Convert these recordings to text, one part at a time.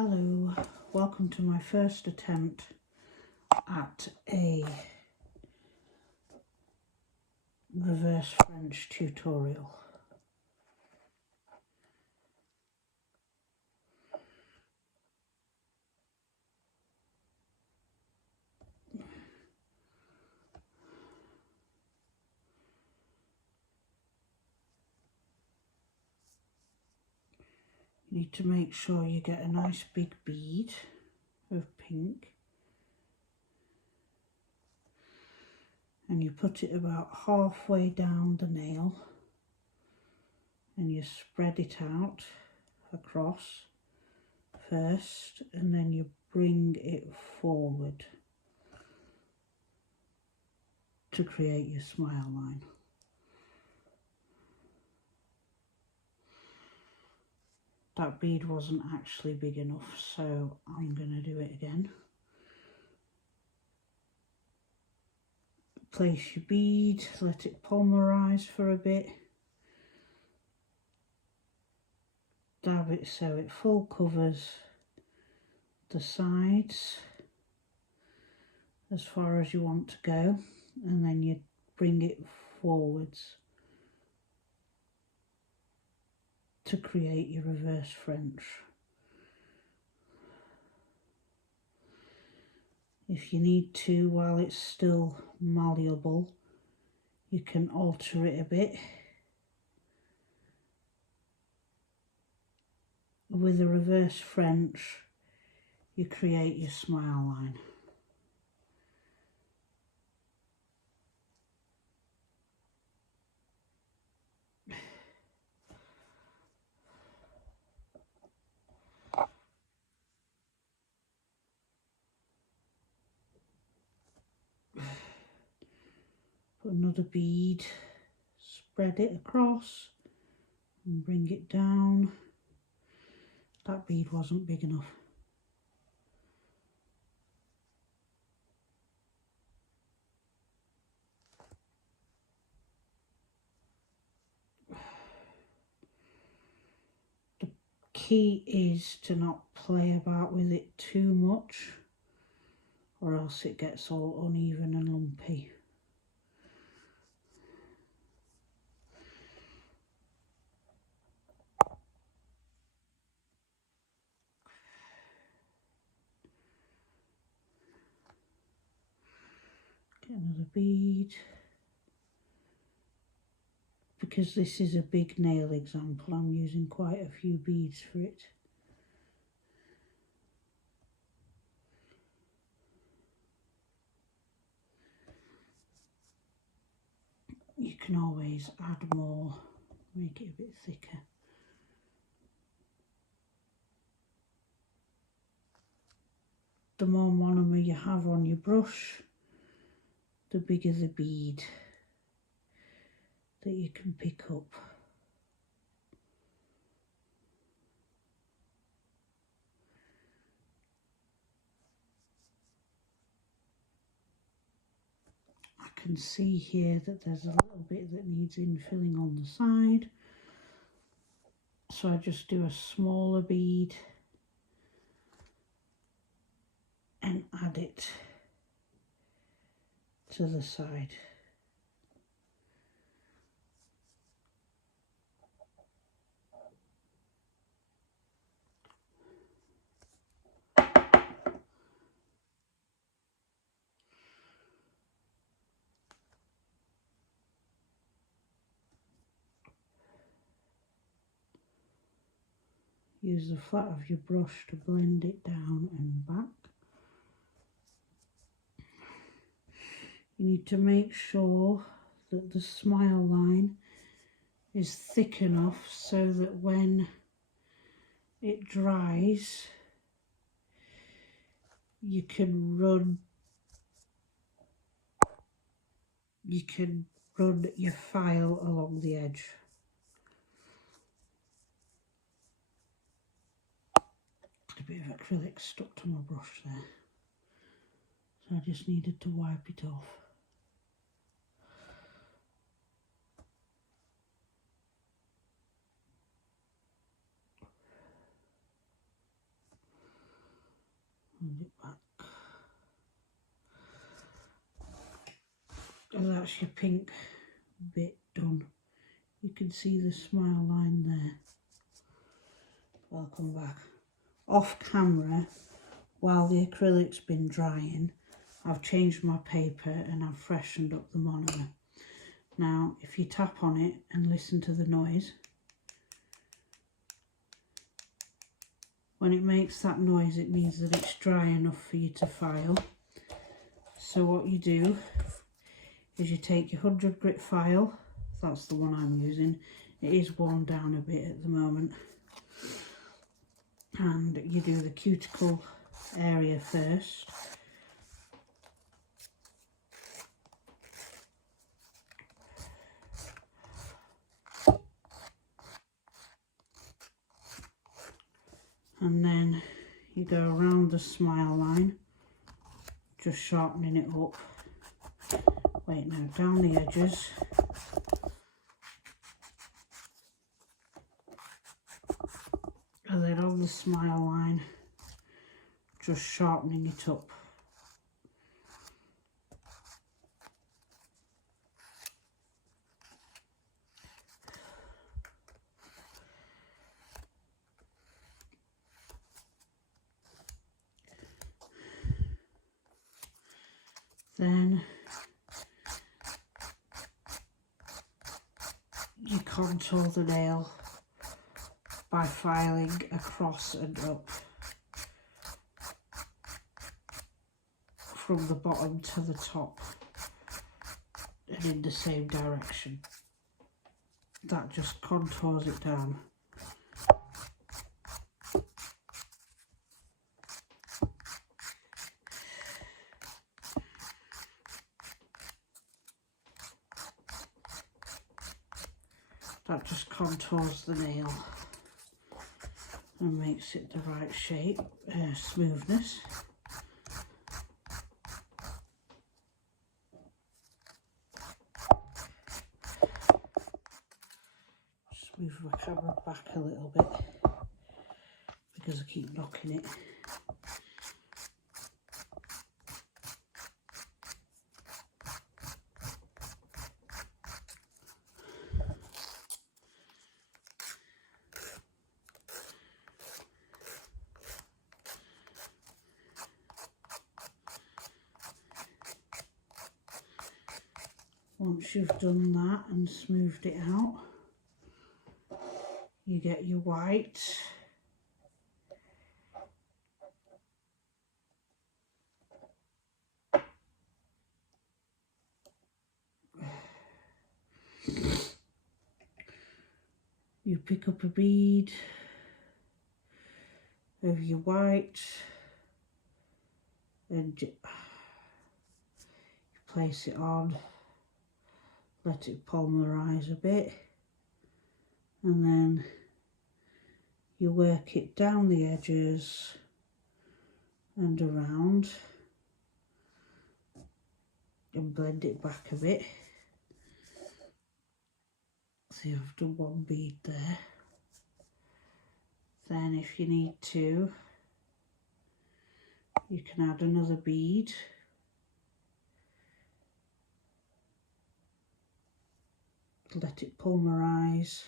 Hello, welcome to my first attempt at a reverse French tutorial. You need to make sure you get a nice big bead of pink and you put it about halfway down the nail and you spread it out across first and then you bring it forward to create your smile line. That bead wasn't actually big enough, so I'm going to do it again. Place your bead, let it polymerize for a bit. Dab it so it full covers the sides as far as you want to go, and then you bring it forwards to create your reverse French. If you need to, while it's still malleable, you can alter it a bit. With a reverse French, you create your smile line. Put another bead, spread it across and bring it down. That bead wasn't big enough. The key is to not play about with it too much, or else it gets all uneven and lumpy. Get another bead. Because this is a big nail example, I'm using quite a few beads for it. You can always add more, make it a bit thicker. The more monomer you have on your brush, the bigger the bead that you can pick up. I can see here that there's a little bit that needs infilling on the side, so I just do a smaller bead and add it to the side. Use the flat of your brush to blend it down and back. You need to make sure that the smile line is thick enough so that when it dries, you can run your file along the edge. A bit of acrylic stuck to my brush there, so I just needed to wipe it off. Blend it back. And that's your pink bit done. You can see the smile line there. I'll come back. Off camera, while the acrylic's been drying, I've changed my paper and I've freshened up the monomer. Now, if you tap on it and listen to the noise, when it makes that noise, it means that it's dry enough for you to file. So what you do is you take your 100 grit file, that's the one I'm using. It is worn down a bit at the moment. And you do the cuticle area first. And then you go around the smile line, just sharpening it up. Wait, now down the edges. And then on the smile line, just sharpening it up. Then you contour the nail by filing across and up from the bottom to the top and in the same direction. That just contours it down. That just contours the nail and makes it the right shape, smoothness. Just move my camera back a little bit because I keep knocking it. Once you've done that and smoothed it out, you get your white. You pick up a bead of your white and you place it on. Let it polarize a bit, and then you work it down the edges and around and blend it back a bit. See, I've done one bead there. Then if you need to, you can add another bead. Let it polarize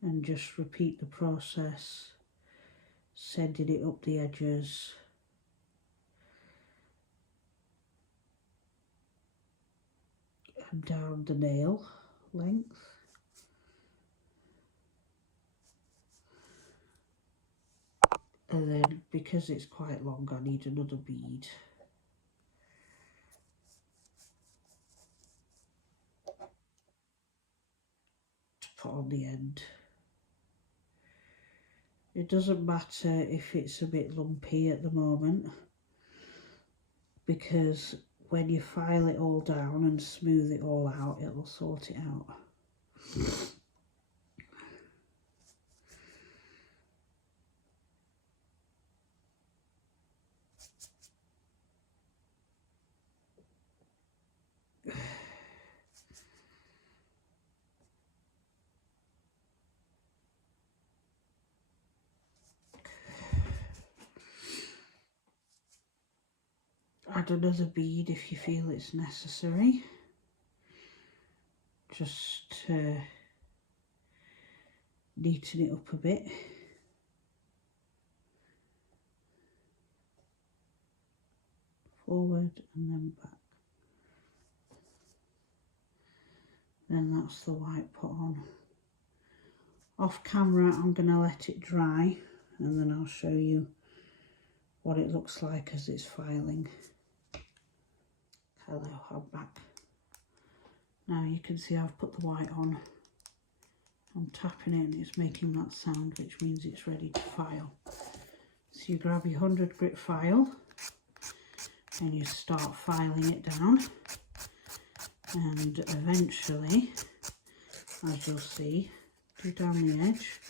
and just repeat the process, sending it up the edges and down the nail length. And then because it's quite long, I need another bead. Put on the end. It doesn't matter if it's a bit lumpy at the moment, because when you file it all down and smooth it all out, it'll sort it out. add another bead if you feel it's necessary. Just neaten it up a bit. Forward and then back. Then that's the white put on. Off camera I'm going to let it dry and then I'll show you what it looks like as it's filing. Hello, I'm back. Now you can see I've put the white on. I'm tapping it and it's making that sound, which means it's ready to file. So you grab your 100 grit file and you start filing it down, and eventually, as you'll see, do down the edge.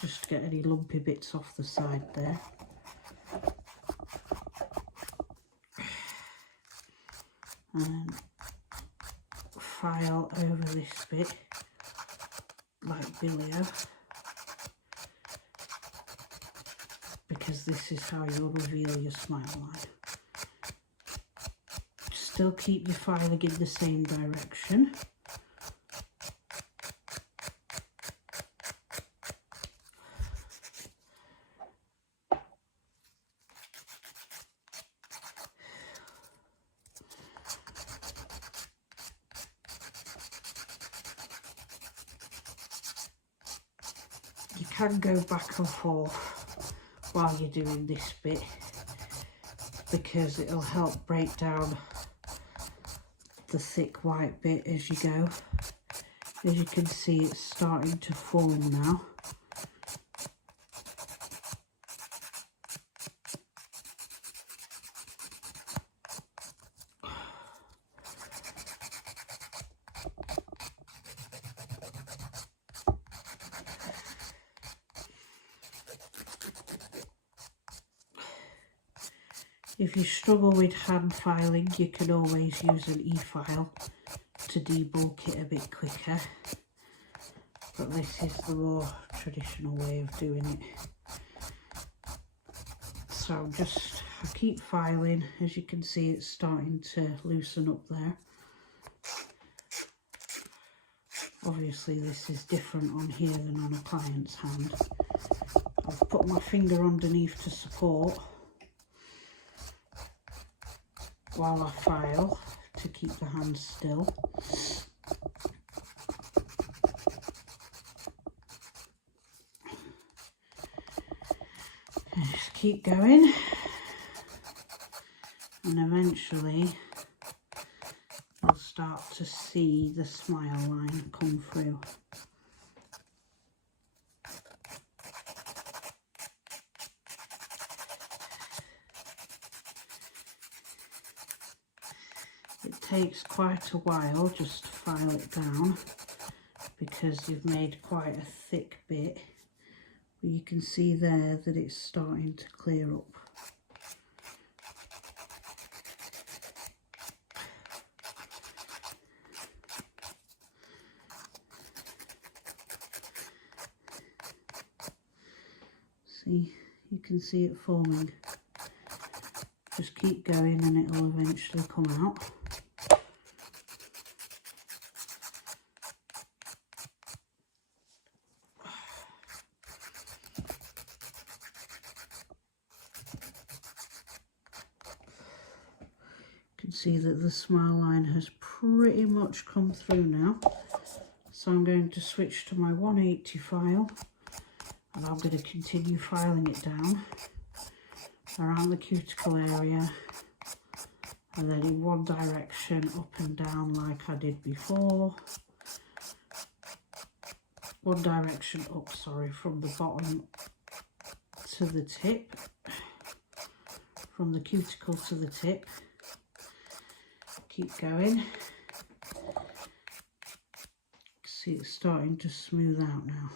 Just to get any lumpy bits off the side there. And file over this bit like Billio, because this is how you'll reveal your smile line. Still keep your filing in the same direction. You can go back and forth while you're doing this bit, because it'll help break down the thick white bit as you go. As you can see, it's starting to form now. If you struggle with hand filing, you can always use an e-file to debulk it a bit quicker, but this is the more traditional way of doing it. So I keep filing. As you can see, it's starting to loosen up there. Obviously this is different on here than on a client's hand. I've put my finger underneath to support while I file to keep the hand still. And just keep going, and eventually you'll start to see the smile line come through. It takes quite a while just to file it down because you've made quite a thick bit, but you can see there that it's starting to clear up. See, you can see it forming. Just keep going and it will eventually come out. You can see that the smile line has pretty much come through now. So I'm going to switch to my 180 file and I'm going to continue filing it down around the cuticle area, and then in one direction up and down like I did before. One direction up, sorry, from the bottom to the tip, from the cuticle to the tip. Keep going. See, it's starting to smooth out now.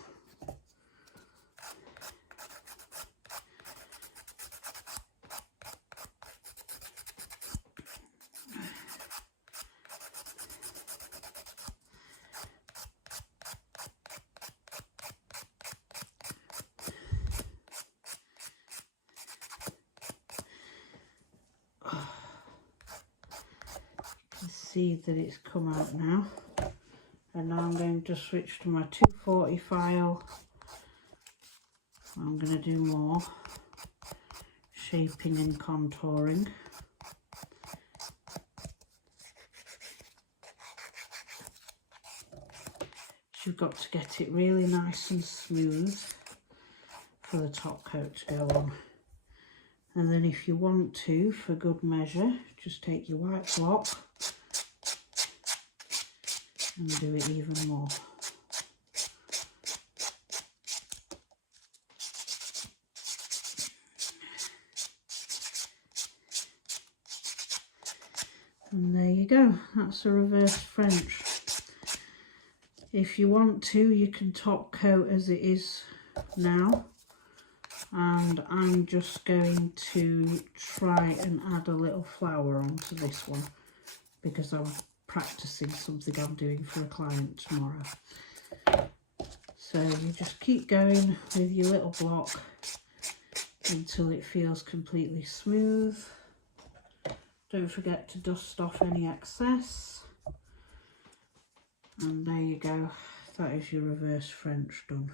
see that it's come out now. And now I'm going to switch to my 240 file. I'm going to do more shaping and contouring. So you've got to get it really nice and smooth for the top coat to go on. And then if you want to, for good measure, just take your white block and do it even more. And there you go, that's a reverse French. If you want to, you can top coat as it is now. And I'm just going to try and add a little flower onto this one because I'm practicing something I'm doing for a client tomorrow. So you just keep going with your little block until it feels completely smooth. Don't forget to dust off any excess. And there you go, that is your reverse French done.